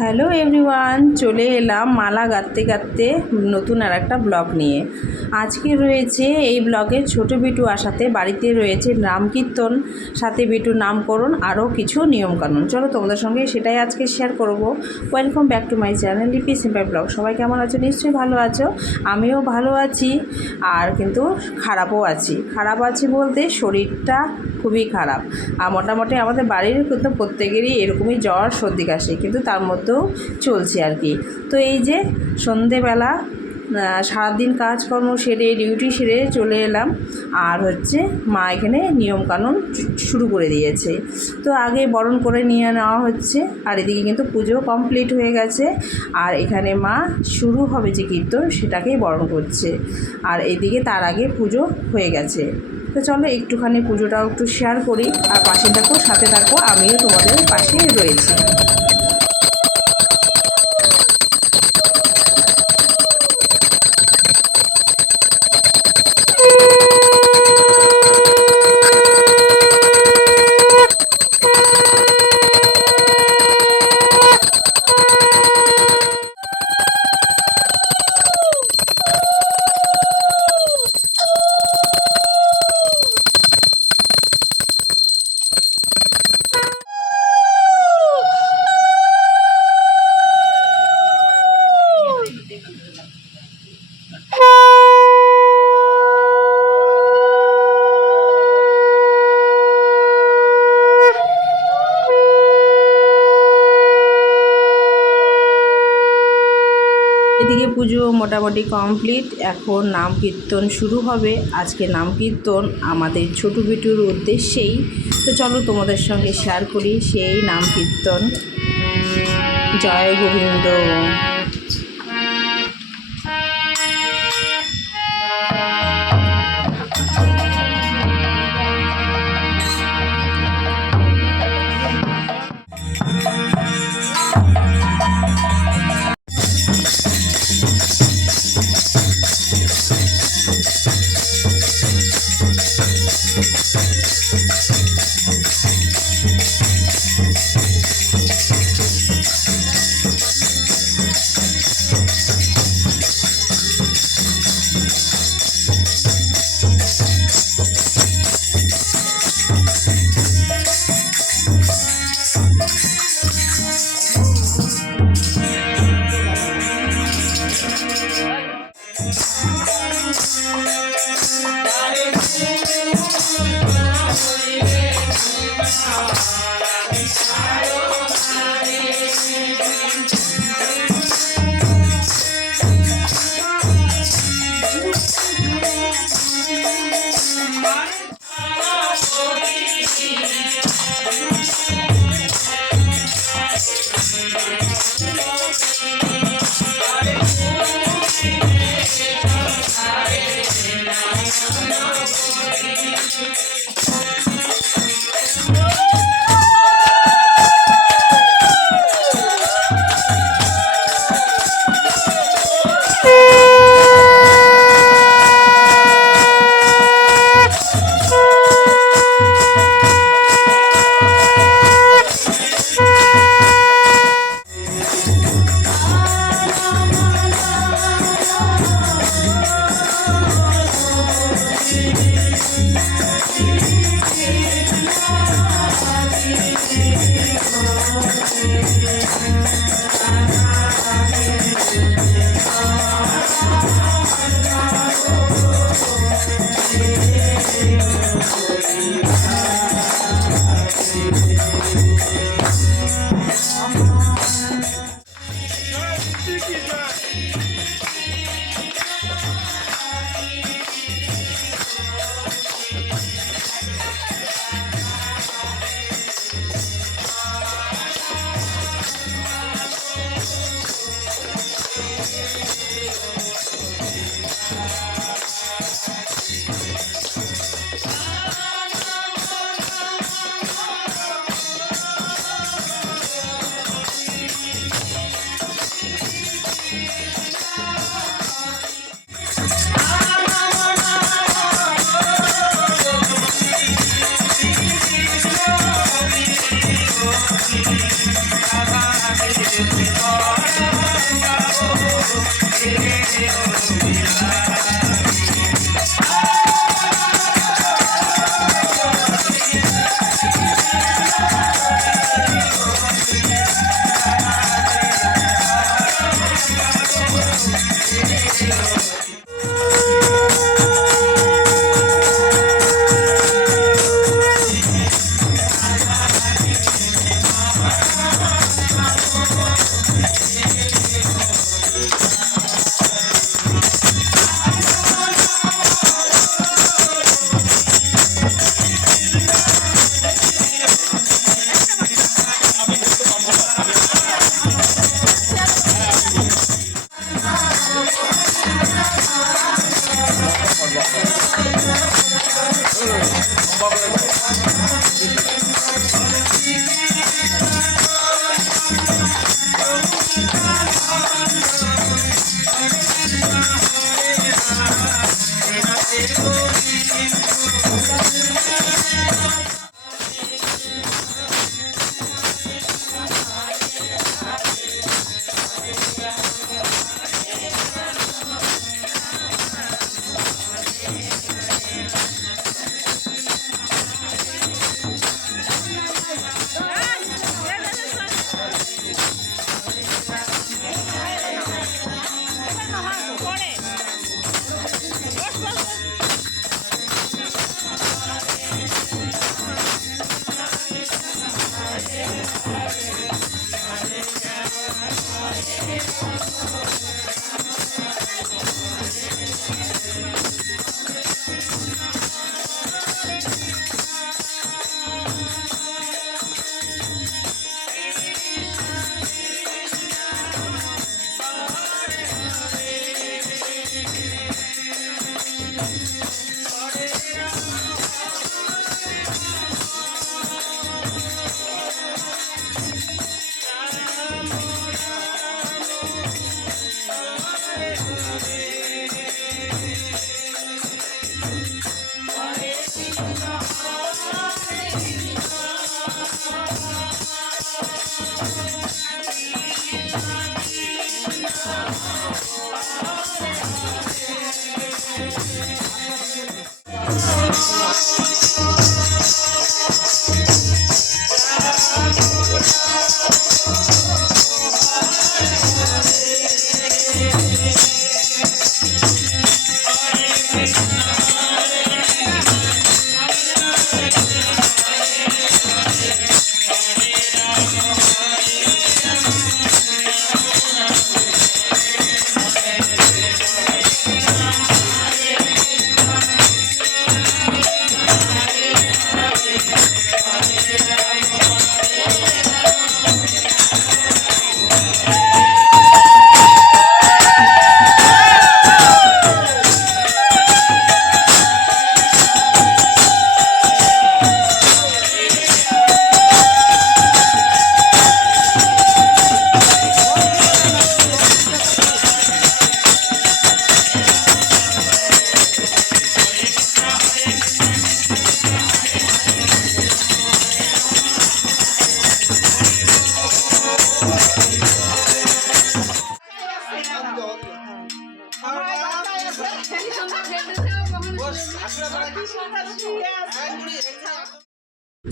Hello everyone, চলে এলাম মালা গাঁথতে গাঁথতে নতুন আর একটা ব্লগ নিয়ে। আজকে রয়েছে এই ব্লগের ছোট বিটু আসাতে বাড়িতে রয়েছে নাম কীর্তন, সাথে বিটুর নামকরণ, আরও কিছু নিয়মকানুন। চলো তোমাদের সঙ্গে সেটাই আজকে শেয়ার করব। Welcome back to my channel লিপি সিম্পল ব্লগ। সবাই কেমন আছো? নিশ্চয়ই ভালো আছো। আমিও ভালো আছি, আর কিন্তু খারাপও আছি। খারাপ আছি বলতে শরীরটা খুবই খারাপ। আর মোটামুটি আমাদের বাড়ির কিন্তু প্রত্যেকেরই এরকমই জ্বর সর্দি কাশি, কিন্তু তার মধ্যেও চলছে আর কি। তো এই যে সন্ধেবেলা সারাদিন কাজকর্ম সেরে ডিউটি সেরে চলে এলাম, আর মা এখানে নিয়মকানুন শুরু করে দিয়েছে। তো আগে বরণ করে নিয়ে নেওয়া হচ্ছে, আর এদিকে কিন্তু পুজো কমপ্লিট হয়ে গেছে। আর এখানে মা শুরু হবে যে কীর্তন সেটাকেই বরণ করছে, আর এদিকে তার আগে পুজো হয়ে গেছে। তো চলো একটুখানি পুজোটাও একটু শেয়ার করি, আর পাশে থাকো, সাথে থাকো, আমিও তোমাদের পাশে রয়েছি। এদিকে পুজো মোটামুটি কমপ্লিট, এখন নাম কীর্তন শুরু হবে। আজকে নাম কীর্তন আমাদের ছোট বিটুর উদ্দেশ্যেই। তো চলো তোমাদের সঙ্গে শেয়ার করি সেই নাম কীর্তন। জয় গোবিন্দ।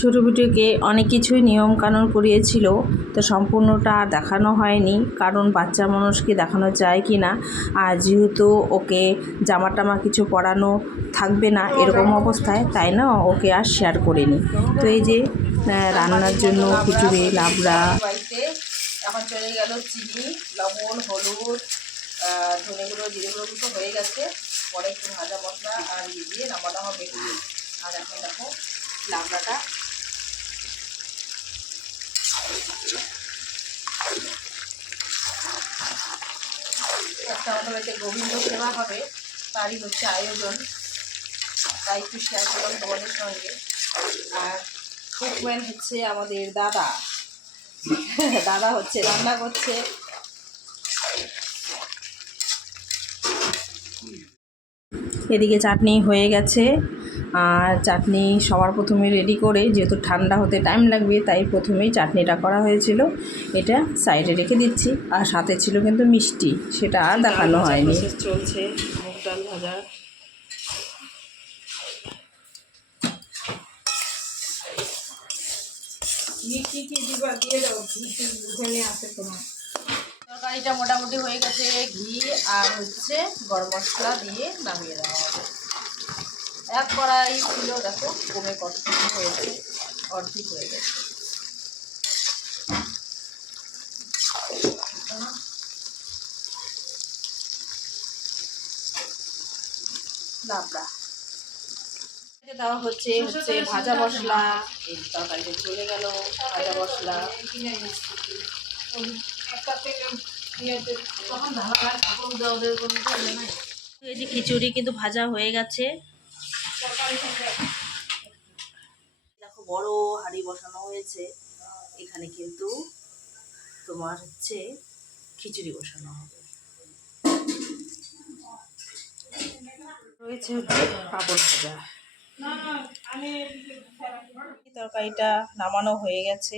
ছোটো ভিডিওকে অনেক কিছুই নিয়মকানুন করিয়েছিল, তো সম্পূর্ণটা আর দেখানো হয়নি, কারণ বাচ্চা মানুষকে দেখানো যায় কি না। আর যেহেতু ওকে জামা টামা কিছু পরানো থাকবে না এরকম অবস্থায়, তাই না ওকে আর শেয়ার করিনি। তো এই যে রান্নার জন্য খিচুড়ি লাবড়া বাড়িতে এখন চলে গেল চিনি, লবণ, হলুদ, ধনে গুঁড়ো, জিরে গুঁড়ো তো হয়ে গেছে। পরে একটু ভাজা মশলা আর দিয়ে নামানো হবে। আর এখন দেখো লাবড়াটা একটা আমাদের বাড়িতে গোবিন্দ সেবা হবে, তারই হচ্ছে আয়োজন, তাই একটু শেয়ার করলাম তোমাদের সঙ্গে। আর কুকম্যান হচ্ছে আমাদের দাদা, দাদা হচ্ছে রান্না করছে। এদিকে চাটনি হয়ে গেছে, আর চাটনি সবার প্রথমে রেডি করে, যেহেতু ঠান্ডা হতে টাইম লাগবে তাই প্রথমেই চাটনিটা করা হয়েছিল, এটা সাইডে রেখে দিচ্ছি। আর সাথে ছিল কিন্তু মিষ্টি, সেটা আর দেখানো হয়নি। চলছে মুগ ডাল ভাজা। তরকারিটা মোটামুটি হয়ে গেছে, ঘি আর হচ্ছে গরম মশলা দিয়ে নামিয়ে দেওয়া হবে। এক কড়াই ছিল, দেখো কমে কতটুকু হয়েছে, অর্ধেক হয়ে গেছে। লাবড়া দেওয়া হচ্ছে ভাজা মশলা, এই তরকারিতে চলে গেল ভাজা মশলা। এই যে খিচুড়ি কিন্তু ভাজা হয়ে গেছে, দেখো বড় হাঁড়ি বসানো হয়েছে, এখানে কিন্তু তোমার হচ্ছে খিচুড়ি বসানো হবে। রয়েছে হচ্ছে পাঁপড় ভাজা। তরকারিটা নামানো হয়ে গেছে,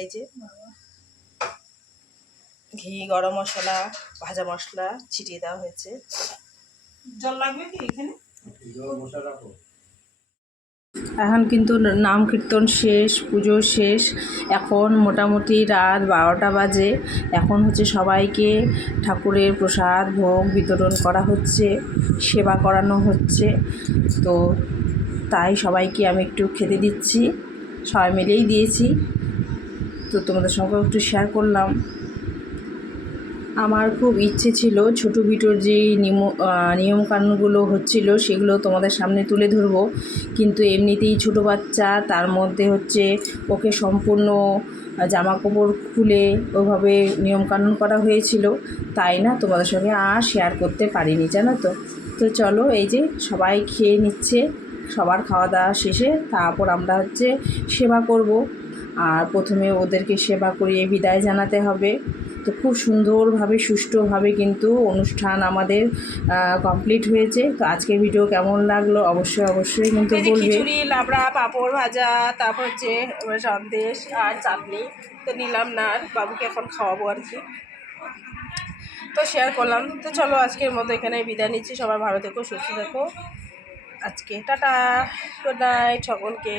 এই যে ঘি গরম মশলা ভাজা মশলা ছিটিয়ে দেওয়া হয়েছে। জল লাগবে কি এখানে? এখন কিন্তু নাম কীর্তন শেষ, পুজো শেষ, এখন মোটামুটি রাত 12টা বাজে। এখন হচ্ছে সবাইকে ঠাকুরের প্রসাদ ভোগ বিতরণ করা হচ্ছে, সেবা করানো হচ্ছে। তো তাই সবাইকে আমি একটু খেতে দিচ্ছি, সবাই মিলেই দিয়েছি। তো তোমাদের সঙ্গে একটু শেয়ার করলাম। আমার খুব ইচ্ছে ছিল ছোটো ভিডিওর যে নিয়মকানুনগুলো হচ্ছিল সেগুলো তোমাদের সামনে তুলে ধরবো, কিন্তু এমনিতেই ছোটো বাচ্চা, তার মধ্যে হচ্ছে ওকে সম্পূর্ণ জামা কাপড় খুলে ওইভাবে নিয়মকানুন করা হয়েছিল, তাই না তোমাদের সঙ্গে আর শেয়ার করতে পারিনি, জানো তো। তো চলো, এই যে সবাই খেয়ে নিচ্ছে, সবার খাওয়া দাওয়া শেষে তারপর আমরা হচ্ছে সেবা করব। আর প্রথমে ওদেরকে সেবা করিয়ে বিদায় জানাতে হবে। তো খুব সুন্দরভাবে সুষ্ঠুভাবে কিন্তু অনুষ্ঠান আমাদের কমপ্লিট হয়েছে। তো আজকের ভিডিও কেমন লাগলো অবশ্যই কিন্তু বলবে। খিচুড়ি, লাবড়া, পাঁপড় ভাজা, তারপর হচ্ছে সন্দেশ আর চাটনি তো নিলাম না, আর বাবুকে এখন খাওয়াবো আর কি, তো শেয়ার করলাম। তো চলো আজকের মতো এখানে বিদায় নিচ্ছি, সবাই ভালো থেকো, সুস্থ থেকো। আজকে টাটা, গুড নাইট সকলকে।